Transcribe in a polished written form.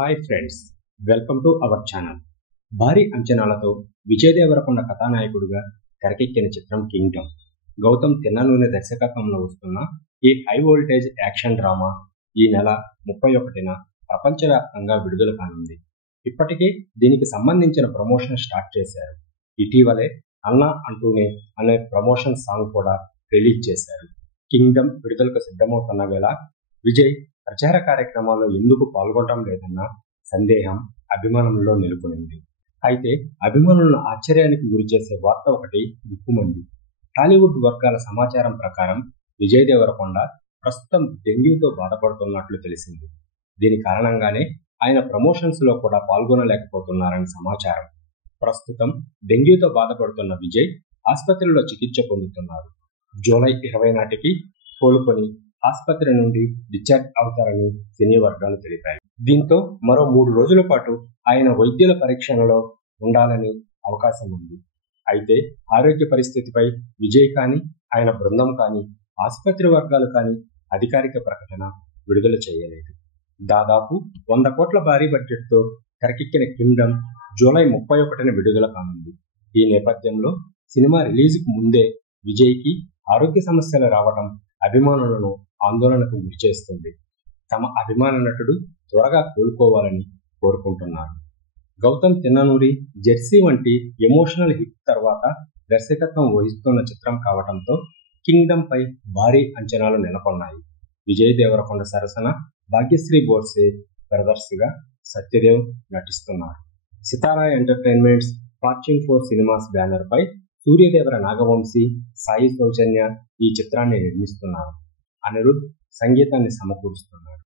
Hi friends, welcome to our channel. భారీ అంచనాలతో విజయ్ దేవరకొండ కథానాయకుడిగా తెరకెక్కిన చిత్రం కింగ్డమ్. గౌతమ్ తిన్ననూనె దర్శకత్వంలో వస్తున్న ఈ హై వోల్టేజ్ యాక్షన్ డ్రామా ఈ నెల 31న ప్రపంచవ్యాప్తంగా విడుదల కానుంది. ఇప్పటికే దీనికి సంబంధించిన ప్రమోషన్ స్టార్ట్ చేశారు. ఇటీవలే అన్నా అంటూనే అనే ప్రమోషన్ సాంగ్ కూడా రిలీజ్ చేశారు. కింగ్డమ్ విడుదలకు సిద్ధమవుతున్న వేళ విజయ్ ప్రచార కార్యక్రమాల్లో ఎందుకు పాల్గొనడం లేదన్న సందేహం అభిమానుల్లో నెలకొనింది. అయితే అభిమానులను ఆశ్చర్యానికి గురిచేసే వార్త ఒకటి గుప్పుమంది. టాలీవుడ్ వర్గాల సమాచారం ప్రకారం విజయ్ దేవరకొండ ప్రస్తుతం డెంగ్యూతో బాధపడుతున్నట్లు తెలిసింది. దీని కారణంగానే ఆయన ప్రమోషన్స్ లో కూడా పాల్గొనలేకపోతున్నారని సమాచారం. ప్రస్తుతం డెంగ్యూతో బాధపడుతున్న విజయ్ ఆసుపత్రిలో చికిత్స పొందుతున్నారు. జూలై 20 నాటికి కోలుకొని ఆసుపత్రి నుండి డిశ్చార్జ్ అవుతారని సినీ వర్గాలు తెలిపాయి. దీంతో మరో 3 రోజుల పాటు ఆయన వైద్యుల పరీక్షణలో ఉండాలని అవకాశం ఉంది. అయితే ఆరోగ్య పరిస్థితిపై విజయ్ కానీ ఆయన బృందం కానీ ఆసుపత్రి వర్గాలు కానీ అధికారిక ప్రకటన విడుదల చేయలేదు. దాదాపు 100 కోట్ల భారీ బడ్జెట్తో తెరకెక్కిన కింగ్డమ్ జూలై 31న విడుదల కానుంది. ఈ నేపథ్యంలో సినిమా రిలీజ్కు ముందే విజయ్కి ఆరోగ్య సమస్యలు రావడం అభిమానులను ఆందోళనకు గురిచేస్తుంది. తమ అభిమాన నటుడు త్వరగా కోలుకోవాలని కోరుకుంటున్నారు. గౌతమ్ తిన్ననూరి జెర్సీ వంటి ఎమోషనల్ హిట్ తర్వాత దర్శకత్వం వహిస్తున్న చిత్రం కావడంతో కింగ్డమ్ పై భారీ అంచనాలు నెలకొన్నాయి. విజయ్ దేవరకొండ సరసన భాగ్యశ్రీ బోర్సే బ్రదర్స్గా సత్యదేవ్ నటిస్తున్నారు. సితారా ఎంటర్టైన్మెంట్స్, ఫార్చ్యూన్ 4 సినిమాస్ బ్యానర్ పై సూర్యదేవర నాగవంశీ, సాయి సౌజన్య ఈ చిత్రాన్ని నిర్మిస్తున్నారు. అనిరుద్ సంగీతాన్ని సమకూరుస్తున్నారు.